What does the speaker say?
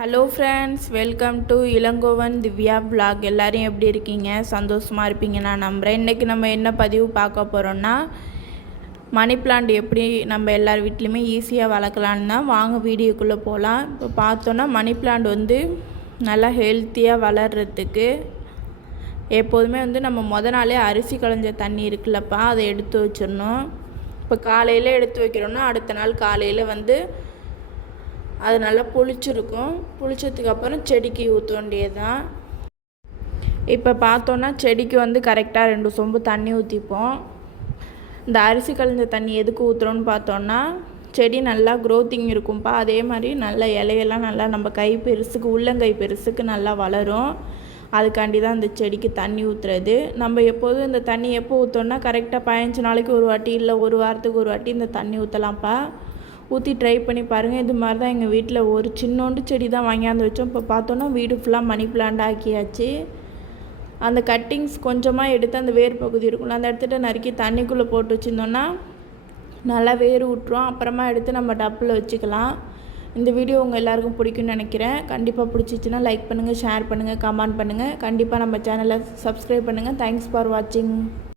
Hello friends welcome to Ilangovan Divya blog எல்லோரும் எப்படி இருக்கீங்க? சந்தோஷமாக இருப்பீங்க நான் நம்புகிறேன் இன்றைக்கி நம்ம என்ன பதிவு பார்க்க போகிறோம்னா மணி பிளான்ட் எப்படி நம்ம எல்லார் வீட்லேயுமே ஈஸியாக வளர்க்கலான்னு தான். வாங்க வீடியோக்குள்ளே போகலாம் இப்போ பார்த்தோன்னா மணி பிளான்ட் வந்து நல்லா ஹெல்த்தியாக வளர்கிறதுக்கு எப்போதுமே வந்து நம்ம முத நாளே அரிசி களைஞ்ச தண்ணி இருக்குல்லப்பா. அதை எடுத்து வச்சிடணும். இப்போ காலையில் எடுத்து வைக்கிறோன்னா அடுத்த நாள் காலையில் வந்து அது நல்லா புளிச்சிருக்கும். புளிச்சதுக்கு அப்புறம் செடிக்கு ஊற்ற வேண்டியது தான் இப்போ பார்த்தோன்னா செடிக்கு வந்து கரெக்டாக ரெண்டு சொம்பு தண்ணி ஊற்றிப்போம் இந்த அரிசி கலந்த தண்ணி எதுக்கு ஊற்றுறோன்னு பார்த்தோன்னா செடி நல்லா க்ரோத்திங் இருக்கும்ப்பா அதே மாதிரி நல்ல இலையெல்லாம் நல்லா நம்ம கை பெருசுக்கு உள்ளங்கை பெருசுக்கு நல்லா வளரும். அதுக்காண்டி தான் இந்த செடிக்கு தண்ணி ஊற்றுறது நம்ம எப்போதும் இந்த தண்ணி எப்போ ஊற்றோன்னா கரெக்டாக பதினஞ்சு நாளைக்கு ஒரு வாட்டி இல்லை ஒரு வாரத்துக்கு ஒரு வாட்டி இந்த தண்ணி ஊற்றலாம்ப்பா ஊற்றி ட்ரை பண்ணி பாருங்கள் இது மாதிரி தான் எங்கள் வீட்டில் ஒரு சின்னோண்டு செடி தான் வாங்கியாந்து வச்சோம். இப்போ பார்த்தோன்னா வீடு ஃபுல்லாக மணி பிளான்ட் ஆக்கியாச்சு. அந்த கட்டிங்ஸ் கொஞ்சமாக எடுத்து அந்த வேர் பகுதி இருக்கும்ல அந்த இடத்துல நறுக்கி தண்ணிக்குள்ளே போட்டு வச்சுருந்தோன்னா நல்லா வேர் விட்டுரும் அப்புறமா எடுத்து நம்ம டப்பில் வச்சுக்கலாம். இந்த வீடியோ உங்கள் எல்லாருக்கும் பிடிக்கும்னு நினைக்கிறேன். கண்டிப்பாக பிடிச்சிச்சின்னா லைக் பண்ணுங்கள் ஷேர் பண்ணுங்கள் கமெண்ட் பண்ணுங்கள் கண்டிப்பாக நம்ம சேனலை சப்ஸ்கிரைப் பண்ணுங்கள் தேங்க்ஸ் ஃபார் வாட்சிங்